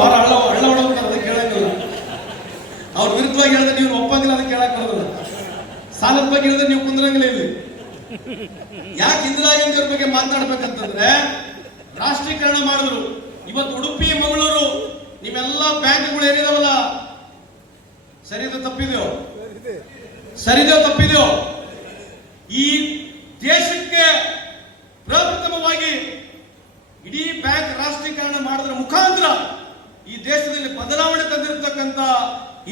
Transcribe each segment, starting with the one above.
ಬಹಳ ಹಳ್ಳ ಹೊಡೋದು ಅದಕ್ಕೆ ಕೇಳಂಗಿಲ್ಲ. ಅವ್ರ ವಿರುದ್ಧವಾಗಿ ಹೇಳಿದ್ರೆ ನೀವು ಒಪ್ಪಂಗಿಲ್ಲ, ಅದಕ್ಕೆ ಕೇಳಕ್ ಬರೋದಿಲ್ಲ. ಸಾಲದ ಬಗ್ಗೆ ಹೇಳಿದ್ರೆ ನೀವು ಕುಂದ್ರಂಗಿಲ್ಲ. ಇಲ್ಲಿ ಯಾಕೆ ಇಂದಿರಾ ಗಾಂಧಿ ಅವ್ರ ಬಗ್ಗೆ ಮಾತನಾಡ್ಬೇಕಂತಂದ್ರೆ, ರಾಷ್ಟ್ರೀಕರಣ ಮಾಡಿದ್ರು. ಇವತ್ತು ಉಡುಪಿ, ಮಂಗಳೂರು ನಿಮ್ಮೆಲ್ಲ ಬ್ಯಾಂಕ್ಗಳು ಏನಿದಾವಲ್ಲ, ಸರಿದೋ ತಪ್ಪಿದೆಯೋ? ಸರಿದೋ ತಪ್ಪಿದೆಯೋ? ಈ ದೇಶಕ್ಕೆ ಪ್ರಪ್ರಥಮವಾಗಿ ಇಡೀ ಬ್ಯಾಂಕ್ ರಾಷ್ಟ್ರೀಕರಣ ಮಾಡೋದ್ರ ಮುಖಾಂತರ ಈ ದೇಶದಲ್ಲಿ ಬದಲಾವಣೆ ತಂದಿರತಕ್ಕಂತ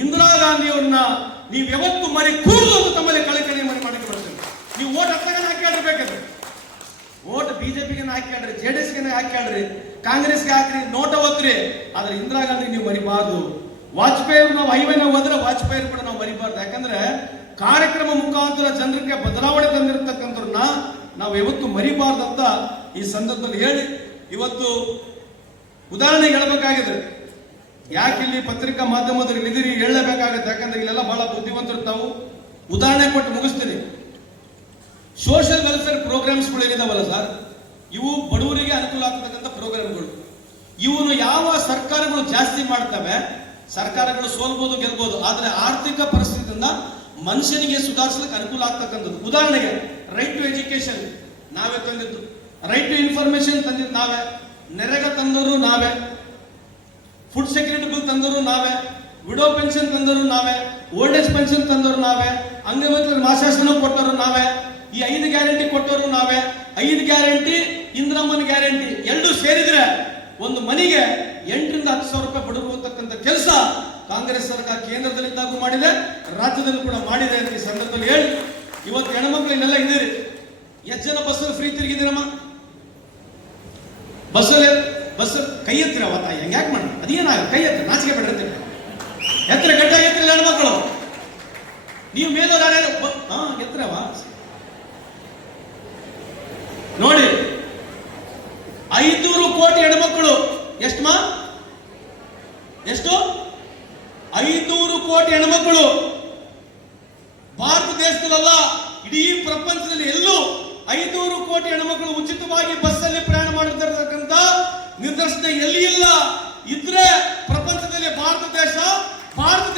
ಇಂದಿರಾ ಗಾಂಧಿ ಅವ್ರನ್ನ ನೀವು ಯಾವತ್ತು ಮರಿ ಕೂಡಲು ಅಂತ ತಮ್ಮಲ್ಲಿ ಕಳಕಳಿ ಮನೆ ಮಾಡಕ್ಕೆ ಬರ್ತೇವೆ. ನೀವು ಓಟ್ ಹತ್ತಾಗ ಹಾಕಿಡ್ಬೇಕಾದ್ರೆ, ಓಟ್ ಬಿಜೆಪಿಗೆ ಹಾಕಿಡ್ರಿ, ಜೆಡಿಎಸ್ಗೆ ಹಾಕಿಡ್ರಿ, ಕಾಂಗ್ರೆಸ್ಗೆ ಹಾಕ್ರಿ, ನೋಟ ಓದ್ರಿ, ಆದ್ರೆ ಇಂದಿರಾ ಗಾಂಧಿ ನೀವು ಮರಿಬಾರ್ದು. ವಾಜಪೇಯಿ ನಾವು ಹೈವೇನ ಹೋದ್ರೆ ವಾಜಪೇಯಿ ಕೂಡ ನಾವು ಮರಿಬಾರ್ದು. ಯಾಕಂದ್ರೆ ಕಾರ್ಯಕ್ರಮ ಮುಖಾಂತರ ಜನರಿಗೆ ಬದಲಾವಣೆ ತಂದಿರತಕ್ಕಂಥವ್ರನ್ನ ನಾವು ಯಾವತ್ತು ಮರಿಬಾರ್ದು ಅಂತ ಈ ಸಂದರ್ಭದಲ್ಲಿ ಹೇಳಿ, ಇವತ್ತು ಉದಾಹರಣೆಗೆ ಹೇಳಬೇಕಾಗಿದೆ. ಯಾಕೆ ಇಲ್ಲಿ ಪತ್ರಿಕಾ ಮಾಧ್ಯಮದಲ್ಲಿ ನಿಧಿರಿ ಹೇಳಲೇಬೇಕಾಗುತ್ತೆ, ಯಾಕಂದ್ರೆ ಇಲ್ಲೆಲ್ಲ ಬಹಳ ಬುದ್ಧಿವಂತರು. ತಾವು ಉದಾಹರಣೆ ಕೊಟ್ಟು ಮುಗಿಸ್ತೀನಿ. ಸೋಷಿಯಲ್ ವೆಲ್ಫೇರ್ ಪ್ರೋಗ್ರಾಮ್ಸ್ಗಳು ಏನಿದಾವಲ್ಲ ಸರ್, ಇವು ಬಡವರಿಗೆ ಅನುಕೂಲ ಆಗ್ತಕ್ಕಂಥ ಪ್ರೋಗ್ರಾಮ್ಗಳು. ಇವನು ಯಾವ ಸರ್ಕಾರಗಳು ಜಾಸ್ತಿ ಮಾಡ್ತವೆ, ಸರ್ಕಾರಗಳು ಸೋಲ್ಬೋದು ಗೆಲ್ಬೋದು, ಆದ್ರೆ ಆರ್ಥಿಕ ಪರಿಸ್ಥಿತಿಯಿಂದ ಮನುಷ್ಯನಿಗೆ ಸುಧಾರಿಸಲಿಕ್ಕೆ ಅನುಕೂಲ ಆಗ್ತಕ್ಕಂಥದ್ದು. ಉದಾಹರಣೆಗೆ ರೈಟ್ ಟು ಎಜುಕೇಶನ್ ನಾವೇ ತಂದಿದ್ದು, ರೈಟ್ ಟು ಇನ್ಫಾರ್ಮೇಶನ್ ತಂದಿದ್ದು ನಾವೇ, ನೆರೆಗ ತಂದವರು ನಾವೇ, ಫುಡ್ ಸೆಕ್ಯೂರಿಟಿ ಬಿಲ್ ತಂದವರು ನಾವೇ, ವಿಡೋ ಪೆನ್ಷನ್ ತಂದವರು ನಾವೇ, ಓಲ್ಡ್ ಏಜ್ ಪೆನ್ಷನ್ ತಂದವರು ನಾವೇ, ಅಂಗವಿಕಲರ ಮಾಸಾಸನ ಕೊಟ್ಟವರು ನಾವೇ, ಈ 5 ಗ್ಯಾರಂಟಿ ಕೊಟ್ಟವರು ನಾವೇ. 5 ಗ್ಯಾರಂಟಿ, ಇಂದ್ರಮ್ಮನ ಗ್ಯಾರಂಟಿ ಎರಡು ಸೇರಿದ್ರೆ ಒಂದು ಮನೆಗೆ 8 ರಿಂದ 10 ಸಾವಿರ ರೂಪಾಯಿ ಬಡವರ್ತಕ್ಕಂಥ ಕೆಲಸ ಕಾಂಗ್ರೆಸ್ ಸರ್ಕಾರ ಕೇಂದ್ರದಲ್ಲಿದ್ದಾಗೂ ಮಾಡಿದೆ, ರಾಜ್ಯದಲ್ಲಿ ಕೂಡ ಮಾಡಿದೆ ಅಂತ ಈ ಸಂದರ್ಭದಲ್ಲಿ ಹೇಳಿ, ಇವತ್ತು ಹೆಣ್ಮಕ್ಳು ಇನ್ನೆಲ್ಲ ಇದ್ದೀರಿ. ಎಷ್ಟು ಜನ ಬಸ್ಸಲ್ಲಿ ಫ್ರೀ ತಿರುಗಿದ್ದೀರಮ್ಮ? ಬಸ್ ಕೈ ಎತ್ತಿರವ ತಾಯಿ, ಹಂಗೆ ಯಾಕೆ ಮಾಡಿ? ಅದೇನಾಗ ಕೈ ಎತ್ತ, ನಾಚಿಕೆ ಬಿಡ್ರಿ, ಎತ್ತರ ಗಡ್ಡ ಎತ್ತಿರಲ್ಲ ಹೆಣ್ಮಕ್ಳು. ನೀವು ಮೇಲೋರು ಯಾರ್ಯಾರು ಎತ್ತರವ ನೋಡಿ. 500 ಕೋಟಿ ಹೆಣ್ಮಕ್ಳು. ಎಷ್ಟು 500 ಕೋಟಿ ಹೆಣ್ಮಕ್ಳು ಭಾರತ ದೇಶದಲ್ಲ, ಇಡೀ ಪ್ರಪಂಚದಲ್ಲಿ ಎಲ್ಲೂ 500 ಕೋಟಿ ಹೆಣ್ಮಕ್ಳು ಉಚಿತವಾಗಿ ಬಸ್ಸಲ್ಲಿ ಪ್ರಯಾಣ ಮಾಡಿರ್ತಕ್ಕಂಥ ನಿದರ್ಶನ ಎಲ್ಲಿ ಇಲ್ಲ. ಇದ್ರೆ ಪ್ರಪಂಚದಲ್ಲಿ ಭಾರತ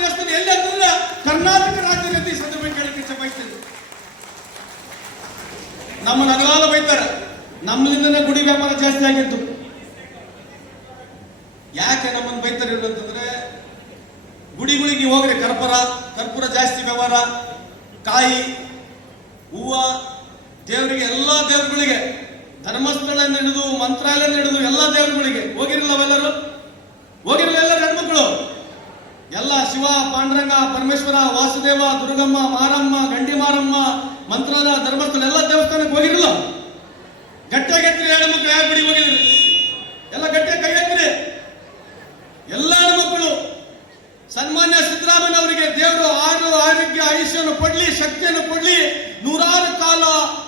ದೇಶದಲ್ಲಿ ಎಲ್ಲಿ ಅಂತಂದ್ರೆ ಕರ್ನಾಟಕ ರಾಜ್ಯದಲ್ಲಿ ಸಂದರ್ಭ ಕೇಳಕ್ಕೆ ಇಚ್ಛೆ ಬಯಸ್ತೇನೆ. ನಮ್ಮ ನಗರಾಲ ಬೈತಾರೆ, ನಮ್ಮಲಿಂದನೇ ಗುಡಿ ವ್ಯಾಪಾರ ಜಾಸ್ತಿ ಆಗಿತ್ತು. ಯಾಕೆ ನಮ್ಮನ್ನು ಬೈತಾರೆ ಅಂತಂದ್ರೆ, ಗುಡಿಗಳಿಗೆ ಹೋಗ್ರಿ ಕರ್ಪೂರ ಜಾಸ್ತಿ ವ್ಯವಹಾರ, ಕಾಯಿ ಹೂವ ದೇವರಿಗೆ, ಎಲ್ಲಾ ದೇವರುಗಳಿಗೆ, ಧರ್ಮಸ್ಥಳ ಹಿಡಿದು ಮಂತ್ರಾಲಯ ಹಿಡಿದು ಎಲ್ಲಾ ದೇವರುಗಳಿಗೆ ಹೋಗಿರಲಿಲ್ಲ. ಅವೆಲ್ಲರೂ ಹೋಗಿರಲಿಲ್ಲ. ಎಲ್ಲರೂ ಹೆಣ್ಮಕ್ಳು ಎಲ್ಲ ಶಿವ, ಪಾಂಡುರಂಗ, ಪರಮೇಶ್ವರ, ವಾಸುದೇವ, ದುರ್ಗಮ್ಮ, ಮಾರಮ್ಮ, ಗಂಡಿ ಮಾರಮ್ಮ, ಮಂತ್ರಾಲಯ, ಧರ್ಮಸ್ಥಳ ಎಲ್ಲ ದೇವಸ್ಥಾನಕ್ಕೆ ಹೋಗಿರಲಿಲ್ಲ. ಗಟ್ಟಿಯಾಗೆತ್ರಿ ಹೆಣ್ಮಕ್ಳು. ಯಾವ ಗುಡಿ ಹೋಗಿದ್ರಿ? ಎಲ್ಲ ಗಟ್ಟಿಯಾಗಿ ಕೈ ಎತ್ತಿರಿ. ಎಲ್ಲ ಹೆಣ್ಮಕ್ಳು ಸನ್ಮಾನ್ಯ ಸಿದ್ದರಾಮಯ್ಯ ಅವರಿಗೆ ದೇವರು ಆರೋಗ್ಯ, ಆಯುಷ್ಯನ್ನು ಕೊಡ್ಲಿ, ಶಕ್ತಿಯನ್ನು ಕೊಡ್ಲಿ, 100 ಕಾಲ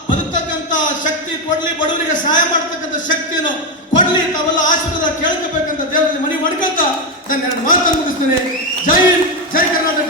ಬದುಕ್ತಕ್ಕಂಥ ಶಕ್ತಿ ಕೊಡ್ಲಿ, ಬಡವರಿಗೆ ಸಹಾಯ ಮಾಡ್ತಕ್ಕಂಥ ಶಕ್ತಿಯನ್ನು ಕೊಡ್ಲಿ. ತಾವೆಲ್ಲ ಆಶೀರ್ವಾದ ಕೇಳ್ಕೋಬೇಕಂತ ದೇವರಲ್ಲಿ ಮನವಿ ಮಾಡ್ಕೊಂತ ನಾನು 2 ಮಾತನ್ನು ಮುಗಿಸ್ತೀನಿ. ಜೈ ಹಿಂದ್, ಜೈ ಕರ್ನಾಟಕ.